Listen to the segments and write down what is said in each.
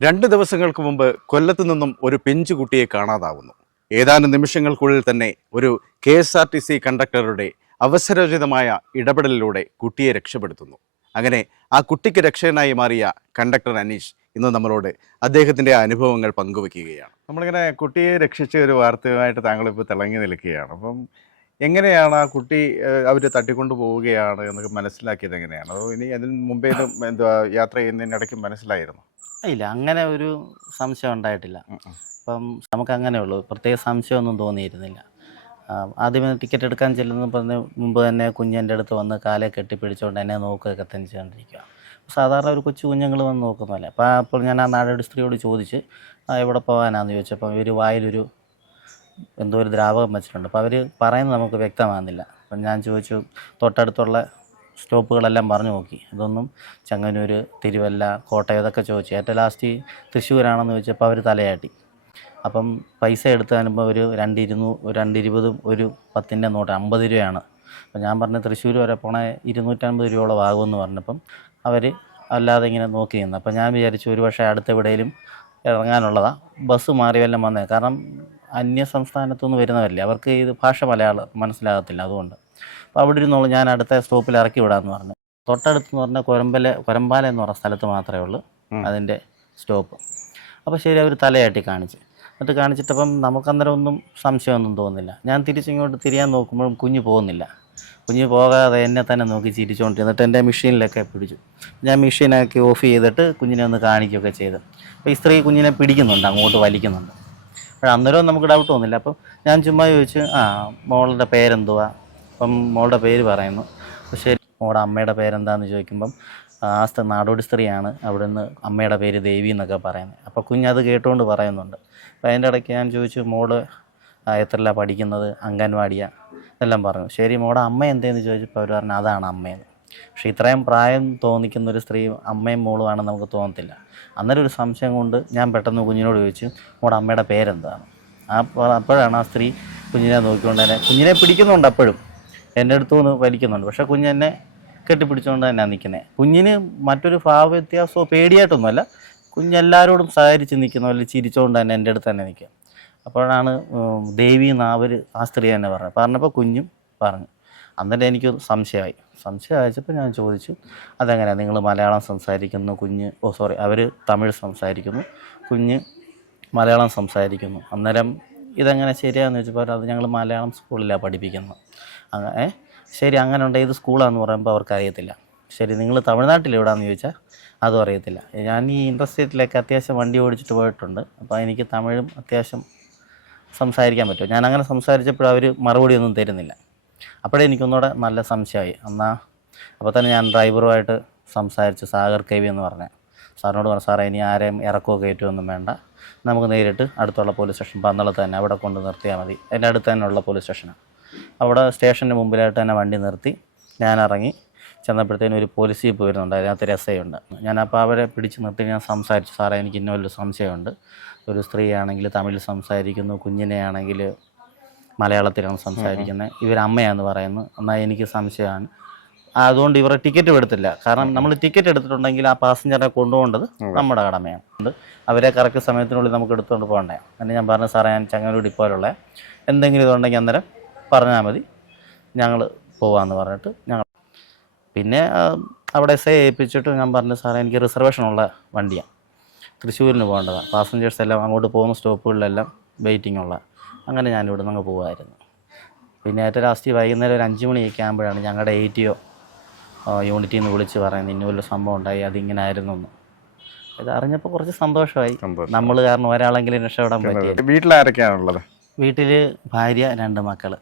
2 ദിവസങ്ങൾക്ക് മുമ്പ് കൊല്ലത്ത് നിന്നും ഒരു പെഞ്ചുകുട്ടിയെ കാണാതാവുന്നു. ഏതാനും നിമിഷങ്ങൾക്കുള്ളിൽ തന്നെ ഒരു KSRTC കണ്ടക്ടറുടെ അവസരോചിതമായ ഇടപെടലിലൂടെ കുട്ടിയെ രക്ഷപ്പെടുത്തുന്നു. അങ്ങനെ ആ കുട്ടിക്ക് രക്ഷകനായി മാറിയ കണ്ടക്ടർ അനീഷ് ഇന്ന് നമ്മളോട് അദ്ദേഹത്തിൻ്റെ അനുഭവങ്ങൾ പങ്കുവെക്കുകയാണ്. നമ്മളിങ്ങനെ കുട്ടിയെ രക്ഷിച്ച ഒരു വാർത്തയുമായിട്ട് താങ്കളിപ്പോൾ തിളങ്ങി നിൽക്കുകയാണ്. അപ്പം എങ്ങനെയാണ് ആ കുട്ടി അവർ തട്ടിക്കൊണ്ടു പോവുകയാണ് എന്നൊക്കെ മനസ്സിലാക്കിയത് എങ്ങനെയാണ്? അതോ ഇനി അതിന് മുമ്പേ യാത്ര ചെയ്യുന്നതിനിടയ്ക്ക് മനസ്സിലായിരുന്നു? ഇല്ല, അങ്ങനെ ഒരു സംശയം ഉണ്ടായിട്ടില്ല. അപ്പം നമുക്ക് അങ്ങനെ ഉള്ളൂ, പ്രത്യേക സംശയമൊന്നും തോന്നിയിരുന്നില്ല. ആദ്യമേ ടിക്കറ്റ് എടുക്കാൻ ചെല്ലുന്ന പറഞ്ഞ മുമ്പ് തന്നെ കുഞ്ഞിൻ്റെ അടുത്ത് വന്ന് കാലെ കെട്ടിപ്പിടിച്ചുകൊണ്ട് എന്നെ നോക്കുകയൊക്കെ തന്നെ ചെയ്തുകൊണ്ടിരിക്കുക. സാധാരണ ഒരു കൊച്ചു കുഞ്ഞുങ്ങൾ വന്ന് നോക്കുന്നതല്ലേ. അപ്പോൾ ഞാൻ ആ നാടോടി സ്ത്രീയോട് ചോദിച്ച് എവിടെ പോകാനാന്ന് ചോദിച്ചപ്പോൾ ഇവർ വായിലൊരു എന്തോ ഒരു ദ്രാവകം വെച്ചിട്ടുണ്ട്. അപ്പോൾ അവർ പറയുന്നത് നമുക്ക് വ്യക്തമാകുന്നില്ല. അപ്പം ഞാൻ ചോദിച്ചു, തൊട്ടടുത്തുള്ള സ്റ്റോപ്പുകളെല്ലാം പറഞ്ഞു നോക്കി. ഇതൊന്നും ചെങ്ങന്നൂർ, തിരുവല്ല, കോട്ടയം ഇതൊക്കെ ചോദിച്ചു. ഏറ്റവും ലാസ്റ്റ് തൃശ്ശൂരാണെന്ന് ചോദിച്ചപ്പോൾ അവർ തലയാട്ടി. അപ്പം പൈസ എടുത്ത് തരുമ്പോൾ ഒരു 220 ഒരു 10ൻ്റെ നോട്ട് 50 രൂപയാണ്. അപ്പം ഞാൻ പറഞ്ഞു തൃശ്ശൂർ വരെ പോണേ 250 രൂപയോളം ആകുമെന്ന് പറഞ്ഞപ്പം അവർ അല്ലാതെ ഇങ്ങനെ നോക്കി നിന്ന്. അപ്പം ഞാൻ വിചാരിച്ചു ഒരു പക്ഷേ അടുത്ത എവിടെയെങ്കിലും ഇറങ്ങാനുള്ളതാണ്, ബസ് മാറി വല്ലതും വന്നേ. കാരണം അന്യ സംസ്ഥാനത്തുനിന്ന് വരുന്നവരല്ലേ, അവർക്ക് ഇത് ഭാഷ മലയാളം മനസ്സിലാകത്തില്ല. അതുകൊണ്ട് അപ്പോൾ അവിടെ ഇരുന്നോളൂ, ഞാൻ അടുത്ത സ്റ്റോപ്പിൽ ഇറക്കി വിടാമെന്ന് പറഞ്ഞു. തൊട്ടടുത്തെന്ന് പറഞ്ഞാൽ കൊരമ്പാല എന്ന് പറഞ്ഞ സ്ഥലത്ത് മാത്രമേ ഉള്ളൂ അതിൻ്റെ സ്റ്റോപ്പ്. അപ്പോൾ ശരി, അവർ തലയാട്ടി കാണിച്ചിട്ടപ്പം നമുക്കന്നേരം ഒന്നും സംശയമൊന്നും തോന്നുന്നില്ല. ഞാൻ തിരിച്ചിങ്ങോട്ട് തിരിയാൻ നോക്കുമ്പോഴും കുഞ്ഞ് പോകുന്നില്ല. കുഞ്ഞ് പോകാതെ എന്നെ തന്നെ നോക്കി ചിരിച്ചുകൊണ്ടിരുന്നിട്ട് എൻ്റെ മെഷീനിലൊക്കെ പിടിച്ചു. ഞാൻ മെഷീനൊക്കെ ഓഫ് ചെയ്തിട്ട് കുഞ്ഞിനെ ഒന്ന് കാണിക്കുകയൊക്കെ ചെയ്തു. അപ്പോൾ ഈ സ്ത്രീ കുഞ്ഞിനെ പിടിക്കുന്നുണ്ട്, അങ്ങോട്ട് വലിക്കുന്നുണ്ട്. അപ്പോൾ അന്നേരം നമുക്ക് ഡൗട്ട് തോന്നില്ല. അപ്പം ഞാൻ ചുമ്മാ ചോദിച്ചു, മോളുടെ പേരെന്തുവാ? അപ്പം മോളുടെ പേര് പറയുന്നു. ശരി, മോളുടെ അമ്മയുടെ പേരെന്താണെന്ന് ചോദിക്കുമ്പം നാടോടി സ്ത്രീയാണ്, അവിടെ നിന്ന് അമ്മയുടെ പേര് ദേവി എന്നൊക്കെ പറയുന്നത്. അപ്പോൾ കുഞ്ഞത് കേട്ടുകൊണ്ട് പറയുന്നുണ്ട്. അപ്പോൾ അതിൻ്റെ ഇടയ്ക്ക് ഞാൻ ചോദിച്ചു, മോള് എത്രല്ല പഠിക്കുന്നത്, അംഗൻവാടിയാണ് എല്ലാം പറഞ്ഞു. ശരി, മോളുടെ അമ്മ എന്തേന്ന് ചോദിച്ചപ്പോൾ അവർ പറഞ്ഞു അതാണ് അമ്മയെന്ന്. പക്ഷേ ഇത്രയും പ്രായം തോന്നിക്കുന്നൊരു സ്ത്രീ അമ്മയും മോളുമാണെന്ന് നമുക്ക് തോന്നത്തില്ല. അന്നേരം ഒരു സംശയം കൊണ്ട് ഞാൻ പെട്ടെന്ന് കുഞ്ഞിനോട് ചോദിച്ചു, മോളുടെ അമ്മയുടെ പേരെന്താണ്? അപ്പോഴാണ് ആ സ്ത്രീ കുഞ്ഞിനെ നോക്കിക്കൊണ്ട് തന്നെ, കുഞ്ഞിനെ പിടിക്കുന്നുണ്ട്, അപ്പോഴും എൻ്റെ അടുത്തു നിന്ന് വലിക്കുന്നുണ്ട്. പക്ഷേ കുഞ്ഞെന്നെ കെട്ടിപ്പിടിച്ചുകൊണ്ട് തന്നെ നിൽക്കുന്നത്. കുഞ്ഞിന് മറ്റൊരു ഭാവ വ്യത്യാസമോ പേടിയായിട്ടൊന്നുമല്ല, കുഞ്ഞെല്ലാവരോടും സഹകരിച്ച് നിൽക്കുന്ന പോലെ ചിരിച്ചുകൊണ്ട് തന്നെ എൻ്റെ അടുത്ത് തന്നെ നിൽക്കുക. അപ്പോഴാണ് ദേവി എന്ന് ആ സ്ത്രീ തന്നെ പറഞ്ഞപ്പോൾ കുഞ്ഞും പറഞ്ഞു. അന്നേരം എനിക്ക് സംശയം അയച്ചപ്പോൾ ഞാൻ ചോദിച്ചു, അതെങ്ങനെയാണ് നിങ്ങൾ മലയാളം സംസാരിക്കുന്നു, കുഞ്ഞ് അവർ തമിഴ് സംസാരിക്കുന്നു, കുഞ്ഞ് മലയാളം സംസാരിക്കുന്നു, അന്നേരം ഇതെങ്ങനെ ശരിയാണെന്ന് ചോദിച്ചപ്പോൾ അത് ഞങ്ങൾ മലയാളം സ്കൂളിലാണ് പഠിപ്പിക്കുന്നത്. അങ്ങനെ ശരി, അങ്ങനെ ഉണ്ട്, ഏത് സ്കൂളാണെന്ന് പറയുമ്പോൾ അവർക്കറിയത്തില്ല. ശരി, നിങ്ങൾ തമിഴ്നാട്ടിൽ എവിടെയാണെന്ന് ചോദിച്ചാൽ അതും അറിയത്തില്ല. ഞാൻ ഈ ഇൻഡസ്ട്രിയിലൊക്കെ അത്യാവശ്യം വണ്ടി ഓടിച്ചിട്ട് പോയിട്ടുണ്ട്. അപ്പോൾ എനിക്ക് തമിഴും അത്യാവശ്യം സംസാരിക്കാൻ പറ്റും. ഞാൻ അങ്ങനെ സംസാരിച്ചപ്പോൾ അവർ മറുപടി ഒന്നും തരുന്നില്ല. അപ്പോഴേ എനിക്കൊന്നുകൂടെ നല്ല സംശയമായി. അപ്പോൾ തന്നെ ഞാൻ ഡ്രൈവറുമായിട്ട് സംസാരിച്ചു, സാഗർ KV എന്ന് പറഞ്ഞ സാറിനോട് പറഞ്ഞു, സാറേ ഇനി ആരെയും ഇറക്കുകയോ കയറ്റുമൊന്നും വേണ്ട, നമുക്ക് നേരിട്ട് അടുത്തുള്ള പോലീസ് സ്റ്റേഷൻ പന്തളത്ത് തന്നെ അവിടെ കൊണ്ട് നിർത്തിയാൽ മതി. എൻ്റെ അടുത്ത് തന്നെയുള്ള പോലീസ് സ്റ്റേഷനാണ്. അവിടെ സ്റ്റേഷൻ്റെ മുമ്പിലായിട്ട് തന്നെ വണ്ടി നിർത്തി ഞാൻ ഇറങ്ങി ചെന്നപ്പോഴത്തേനും ഒരു പോലീസ് ജീപ്പ് വരുന്നുണ്ട്, അതിനകത്ത് SI ഉണ്ട്. ഞാനപ്പോൾ അവരെ പിടിച്ച് നിർത്തി ഞാൻ സംസാരിച്ചു, സാറേ എനിക്ക് ഇന്നൊരു സംശയമുണ്ട്, ഒരു സ്ത്രീയാണെങ്കിൽ തമിഴിൽ സംസാരിക്കുന്നു, കുഞ്ഞിനെയാണെങ്കിൽ മലയാളത്തിലാണ് സംസാരിക്കുന്നത്, ഇവരമ്മയാണെന്ന് പറയുന്നു, എന്നാൽ എനിക്ക് സംശയമാണ്. അതുകൊണ്ട് ഇവരെ ടിക്കറ്റ് എടുത്തില്ല. കാരണം നമ്മൾ ടിക്കറ്റ് എടുത്തിട്ടുണ്ടെങ്കിൽ ആ പാസഞ്ചറെ കൊണ്ടുപോകേണ്ടത് നമ്മുടെ കടമയാണ്. അവരെ കറക്റ്റ് സമയത്തിനുള്ളിൽ നമുക്ക് എടുത്തുകൊണ്ട് പോകണ്ടേ. അങ്ങനെ ഞാൻ പറഞ്ഞു, സാറേ ഞാൻ ചങ്ങനാശ്ശേരി ഡിപ്പോയിലുള്ള എന്തെങ്കിലും ഇതുണ്ടെങ്കിൽ അന്നേരം പറഞ്ഞാൽ മതി, ഞങ്ങൾ പോവാമെന്ന് പറഞ്ഞിട്ട് പിന്നെ അവിടെ SI ഏൽപ്പിച്ചിട്ട് ഞാൻ പറഞ്ഞു, സാറേ എനിക്ക് റിസർവേഷനുള്ള വണ്ടിയാണ്, തൃശ്ശൂരിന് പോകേണ്ടതാണ്, പാസഞ്ചേഴ്സ് എല്ലാം അങ്ങോട്ട് പോകുന്ന സ്റ്റോപ്പുകളിലെല്ലാം വെയിറ്റിംഗ് ഉള്ള. അങ്ങനെ ഞാനിവിടെ നിന്ന് പോകാമായിരുന്നു. പിന്നെ ഏറ്റവും ലാസ്റ്റ് വൈകുന്നേരം ഒരു 5 മണിയൊക്കെ ആകുമ്പോഴാണ് ഞങ്ങളുടെ ATO യൂണിറ്റിൽ നിന്ന് വിളിച്ച് പറയുന്നത് ഇന്നുപോലെ സംഭവം ഉണ്ടായി, അതിങ്ങനെ ആയിരുന്നു എന്ന്. ഇത് അറിഞ്ഞപ്പോൾ കുറച്ച് സന്തോഷമായി. നമ്മൾ കാരണം ഒരാളെങ്കിലും രക്ഷപ്പെടാൻ പറ്റി. വീട്ടിലാരൊക്കെയാണുള്ളത്? വീട്ടിൽ ഭാര്യ, 2 മക്കൾ.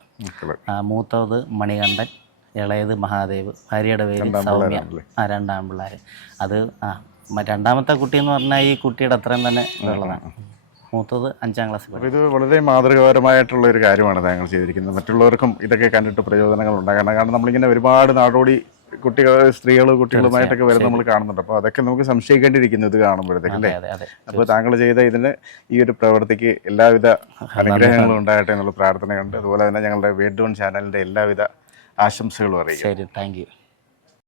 മൂത്തത് മണികണ്ഠൻ, ഇളയത് മഹാദേവ്, ഭാര്യയുടെ പേര് സൗമ്യ. 2 ആൺപിള്ളേർ. അത് രണ്ടാമത്തെ കുട്ടി എന്ന് പറഞ്ഞാൽ ഈ കുട്ടിയുടെ അത്രയും തന്നെ ഉള്ളതാണ്. മൂത്തത് 5ാം ക്ലാസ്സിൽ. ഇത് വളരെ മാതൃകാപരമായിട്ടുള്ള ഒരു കാര്യമാണ് താങ്കൾ ചെയ്തിരിക്കുന്നത്. മറ്റുള്ളവർക്കും ഇതൊക്കെ കണ്ടിട്ട് പ്രയോജനങ്ങൾ ഉണ്ടാകണം. കാരണം നമ്മളിങ്ങനെ ഒരുപാട് നാടോടി കുട്ടികളുമായിട്ടൊക്കെ വരുന്നത് നമ്മൾ കാണുന്നുണ്ട്. അപ്പോൾ അതൊക്കെ നമുക്ക് സംശയിക്കേണ്ടിയിരിക്കുന്നു ഇത് കാണുമ്പോഴത്തേക്ക്, അല്ലേ? അപ്പോൾ താങ്കൾ ചെയ്ത ഇതിന് ഈ ഒരു പ്രവൃത്തിക്ക് എല്ലാവിധ അനുഗ്രഹങ്ങളും ഉണ്ടാകട്ടെ എന്നുള്ള പ്രാർത്ഥനയുണ്ട്. അതുപോലെ തന്നെ ഞങ്ങളുടെ വേഡ് വൺ ചാനലിൻ്റെ എല്ലാവിധ ആശംസകളും അറിയിക്കും. ശരി, താങ്ക് യു.